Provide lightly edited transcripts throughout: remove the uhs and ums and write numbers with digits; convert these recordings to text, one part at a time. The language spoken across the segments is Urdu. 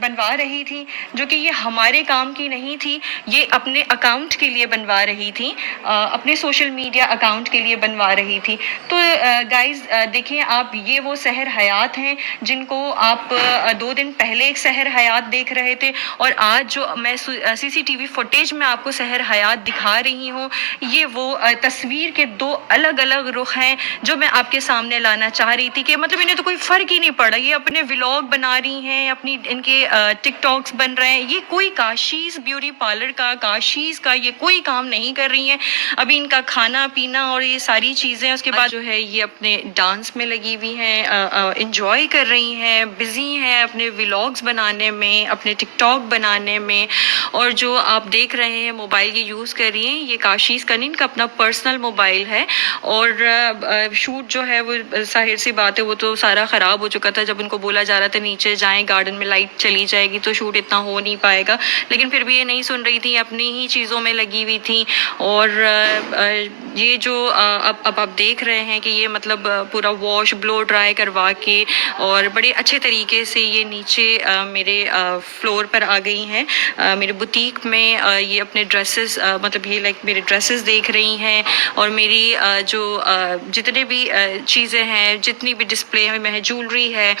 بنوا رہی تھی جو کہ یہ ہمارے کام کی نہیں تھی، یہ اپنے اکاؤنٹ کے لیے بنوا رہی تھی، اپنے سوشل میڈیا اکاؤنٹ کے لیے بنوا رہی تھی۔ تو گائز دیکھیں آپ، یہ وہ سحر حیات ہیں جن کو آپ 2 دن پہلے ایک سحر حیات دیکھ رہے تھے، اور آج جو میں سی سی ٹی وی فوٹیج میں آپ کو سحر حیات دکھا رہی ہوں، یہ وہ تصویر کے 2 الگ الگ رخ ہیں جو میں آپ کے سامنے لانا چاہ رہی تھی کہ مطلب انہیں تو کوئی فرق ہی نہیں پڑا، یہ اپنے ولاگ بنا رہی ہیں، اپنی ان کے ٹک ٹاکس بن رہے ہیں، یہ کوئی کاشیز بیوٹی پارلر کا، کاشیز کا یہ کوئی کام نہیں کر رہی ہیں۔ ابھی ان کا کھانا پینا اور یہ ساری چیزیں، اس کے بعد جو ہے یہ اپنے ڈانس میں لگی ہوئی ہیں، انجوائے کر رہی ہیں، بزی ہیں اپنے ولاگز بنانے میں، اپنے ٹک ٹاک بنانے میں۔ اور جو آپ دیکھ رہے ہیں موبائل یہ یوز کر رہی ہیں، یہ کاشیز کا نہیں، ان کا اپنا پرسنل موبائل ہے، اور شوٹ جو ہے وہ ظاہر سی بات ہے وہ تو سارا خراب ہو چکا تھا، جب ان کو بولا جا رہا تھا نیچے جائیں گارڈن میں لائٹ چلی جائے گی تو شوٹ اتنا ہو نہیں پائے گا، لیکن پھر بھی یہ نہیں سن رہی تھی، اپنی ہی چیزوں میں لگی ہوئی تھی۔ اور یہ جو اب آپ دیکھ رہے ہیں کہ یہ مطلب پورا واش بلو ڈرائی کروا کے اور بڑے اچھے طریقے سے یہ نیچے میرے فلور پر آ گئی ہیں، میرے بوتیک میں یہ اپنے ڈریسز مطلب یہ لائک میرے ڈریسز دیکھ رہی ہیں، اور میری جو جتنے بھی چیزیں ہیں، جتنی بھی ڈسپلے میں ہے، جولری ہے،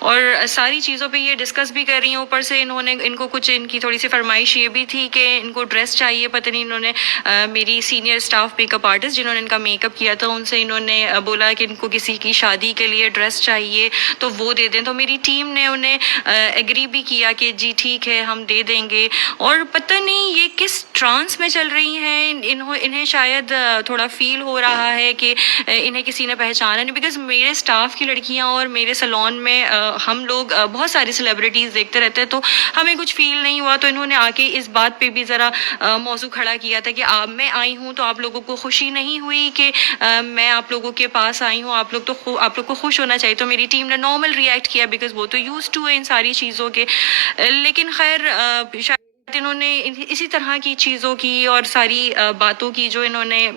اور ساری چیزوں پہ یہ ڈسکس بھی کر رہی ہیں۔ اوپر سے ان کو کچھ ان کی تھوڑی سی فرمائش یہ بھی تھی کہ ان کو ڈریس چاہیے، پتہ نہیں انہوں نے میری senior staff make up artist جنہوں نے ان کا میک اپ کیا تھا ان سے انہوں نے بولا کہ ان کو کسی کی شادی کے لیے ڈریس چاہیے تو وہ دے دیں، تو میری ٹیم نے انہیں ایگری بھی کیا کہ جی ٹھیک ہے ہم دے دیں گے۔ اور پتہ نہیں یہ کس ٹرانس میں چل رہی ہیں، انہیں شاید تھوڑا فیل ہو رہا ہے کہ انہیں کسی نے پہچانا نہیں، بیکاز میرے اسٹاف کی لڑکیاں اور میرے سیلون میں ہم لوگ بہت ساری سیلیبریٹیز دیکھتے رہتے ہیں، تو ہمیں کچھ فیل نہیں ہوا، تو انہوں نے آ کے اس بات پہ بھی ذرا موضوع کھڑا کیا تھا کہ میں آئی ہوں تو آپ لوگوں کو خوشی نہیں ہوئی کہ میں آپ لوگوں کے پاس آئی ہوں، آپ لوگ کو خوش ہونا چاہیے۔ تو میری ٹیم نے نارمل ریئیکٹ کیا بیکاز وہ تو یوز ٹو ہے ان ساری چیزوں کے، لیکن خیر شاید انہوں نے اسی طرح کی چیزوں کی اور ساری باتوں کی جو انہوں نے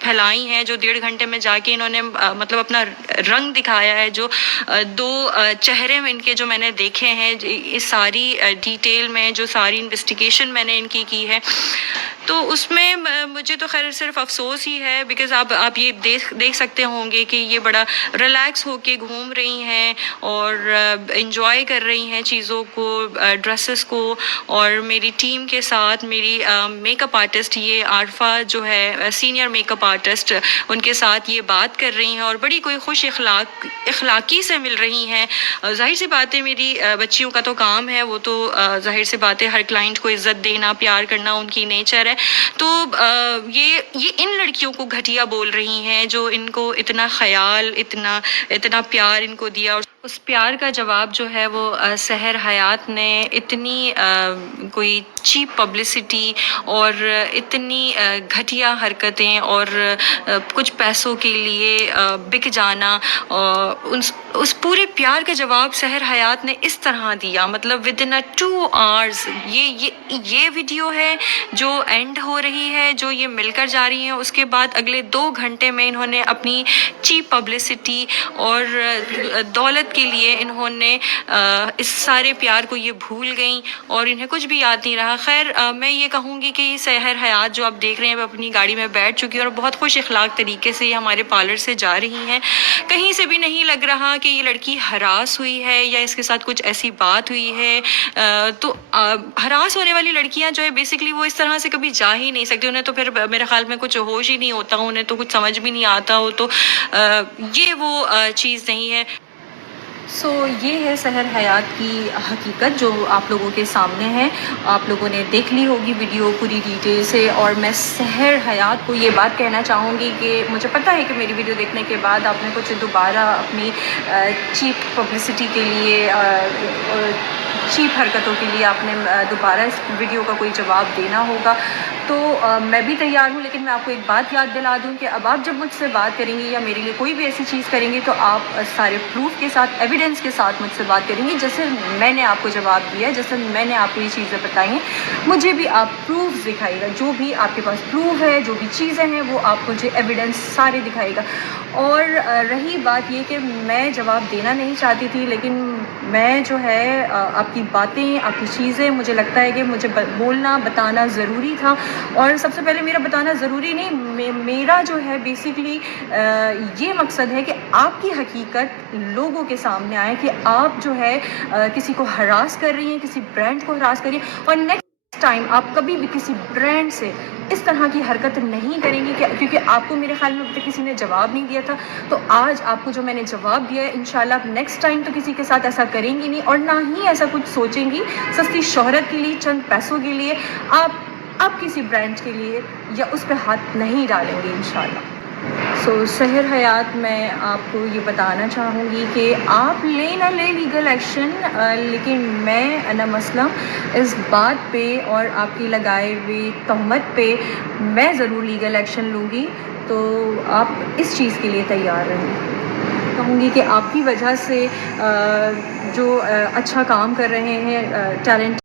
پھیلائی ہیں، جو 1.5 گھنٹے میں جا کے انہوں نے مطلب اپنا رنگ دکھایا ہے، جو 2 چہرے میں ان کے جو میں نے دیکھے ہیں اس ساری ڈیٹیل میں، جو ساری انویسٹیگیشن میں نے ان کی ہے، تو اس میں مجھے تو خیر صرف افسوس ہی ہے، بیکاز آپ یہ دیکھ سکتے ہوں گے کہ یہ بڑا ریلیکس ہو کے گھوم رہی ہیں اور انجوائے کر رہی ہیں چیزوں کو، ڈریسز کو، اور میری ٹیم کے ساتھ میری میک اپ آرٹسٹ یہ عارفہ جو ہے سینئر میک اپ آرٹسٹ، ان کے ساتھ یہ بات کر رہی ہیں اور بڑی کوئی خوش اخلاقی سے مل رہی ہیں۔ ظاہر سی بات ہے میری بچیوں کا تو کام ہے، وہ تو ظاہر سی بات ہے ہر کلائنٹ کو عزت دینا، پیار کرنا ان کی نیچر ہے، تو یہ ان لڑکیوں کو گھٹیا بول رہی ہیں جو ان کو اتنا خیال، اتنا پیار ان کو دیا، اور اس پیار کا جواب جو ہے وہ سحر حیات نے اتنی کوئی چیپ پبلسٹی اور اتنی گھٹیا حرکتیں اور کچھ پیسوں کے لیے بک جانا، اس پورے پیار کا جواب سحر حیات نے اس طرح دیا، مطلب ودن 2 hours یہ ویڈیو ہے جو اینڈ ہو رہی ہے، جو یہ مل کر جا رہی ہیں، اس کے بعد اگلے 2 گھنٹے میں انہوں نے اپنی چیپ پبلسٹی اور دولت کے لیے انہوں نے اس سارے پیار کو یہ بھول گئیں اور انہیں کچھ بھی یاد نہیں رہا۔ خیر میں یہ کہوں گی کہ یہ سحر حیات جو آپ دیکھ رہے ہیں وہ اپنی گاڑی میں بیٹھ چکی ہے اور بہت خوش اخلاق طریقے سے یہ ہمارے پارلر سے جا رہی ہیں، کہیں سے بھی نہیں لگ رہا کہ یہ لڑکی ہراس ہوئی ہے یا اس کے ساتھ کچھ ایسی بات ہوئی ہے۔ تو ہراس ہونے والی لڑکیاں جو ہے بیسکلی وہ اس طرح سے کبھی جا ہی نہیں سکتی، انہیں تو پھر میرے خیال میں کچھ ہوش ہی نہیں ہوتا، انہیں تو کچھ سمجھ بھی نہیں آتا ہو، تو یہ وہ چیز نہیں ہے۔ سو یہ ہے سحر حیات کی حقیقت جو آپ لوگوں کے سامنے ہے، آپ لوگوں نے دیکھ لی ہوگی ویڈیو پوری ڈیٹیل سے، اور میں سحر حیات کو یہ بات کہنا چاہوں گی کہ مجھے پتہ ہے کہ میری ویڈیو دیکھنے کے بعد آپ نے کچھ دوبارہ اپنی چیپ پبلسٹی کے لیے، چیپ حرکتوں کے لیے آپ نے دوبارہ اس ویڈیو کا کوئی جواب دینا ہوگا، تو میں بھی تیار ہوں، لیکن میں آپ کو ایک بات یاد دلا دوں کہ اب آپ جب مجھ سے بات کریں گے یا میرے لیے کوئی بھی ایسی چیز کریں گے تو آپ سارے پروف کے ساتھ، ایویڈنس ایویڈنس کے ساتھ مجھ سے بات کریں گے. جیسے میں نے آپ کو جواب دیا, جیسے میں نے آپ کو یہ چیزیں بتائی ہیں, مجھے بھی آپ پروف دکھائیے گا. جو بھی آپ کے پاس پروف ہے, جو بھی چیزیں ہیں, وہ آپ مجھے ایویڈنس سارے دکھائیے گا. اور رہی بات یہ کہ میں جواب دینا نہیں چاہتی تھی, لیکن میں جو ہے آپ کی باتیں, آپ کی چیزیں, مجھے لگتا ہے کہ مجھے بولنا, بتانا ضروری تھا. اور سب سے پہلے میرا بتانا ضروری نہیں, میرا جو ہے بیسکلی یہ مقصد ہے کہ آپ کی حقیقت لوگوں کے سامنے آئے, کہ آپ جو ہے کسی کو ہراس کر رہی ہیں, کسی برانڈ کو ہراس کر رہی ہیں, اور نیکسٹ ٹائم آپ کبھی بھی کسی برانڈ سے اس طرح کی حرکت نہیں کریں گی, کیونکہ آپ کو میرے خیال میں ابھی تک کسی نے جواب نہیں دیا تھا. تو آج آپ کو جو میں نے جواب دیا ہے, انشاءاللہ آپ نیکسٹ ٹائم تو کسی کے ساتھ ایسا کریں گی نہیں, اور نہ ہی ایسا کچھ سوچیں گی سستی شہرت کے لیے, چند پیسوں کے لیے. آپ کسی برانڈ کے لیے یا اس پہ ہاتھ نہیں ڈالیں گے انشاءاللہ. سو سحر حیات, میں آپ کو یہ بتانا چاہوں گی کہ آپ لیں نہ لیں لیگل ایکشن, لیکن میں انا مسلم اس بات پہ اور آپ کی لگائے ہوئی تہمت پہ میں ضرور لیگل ایکشن لوں گی. تو آپ اس چیز کے لیے تیار رہیں. کہوں گی کہ آپ کی وجہ سے جو اچھا کام کر رہے ہیں ٹیلنٹ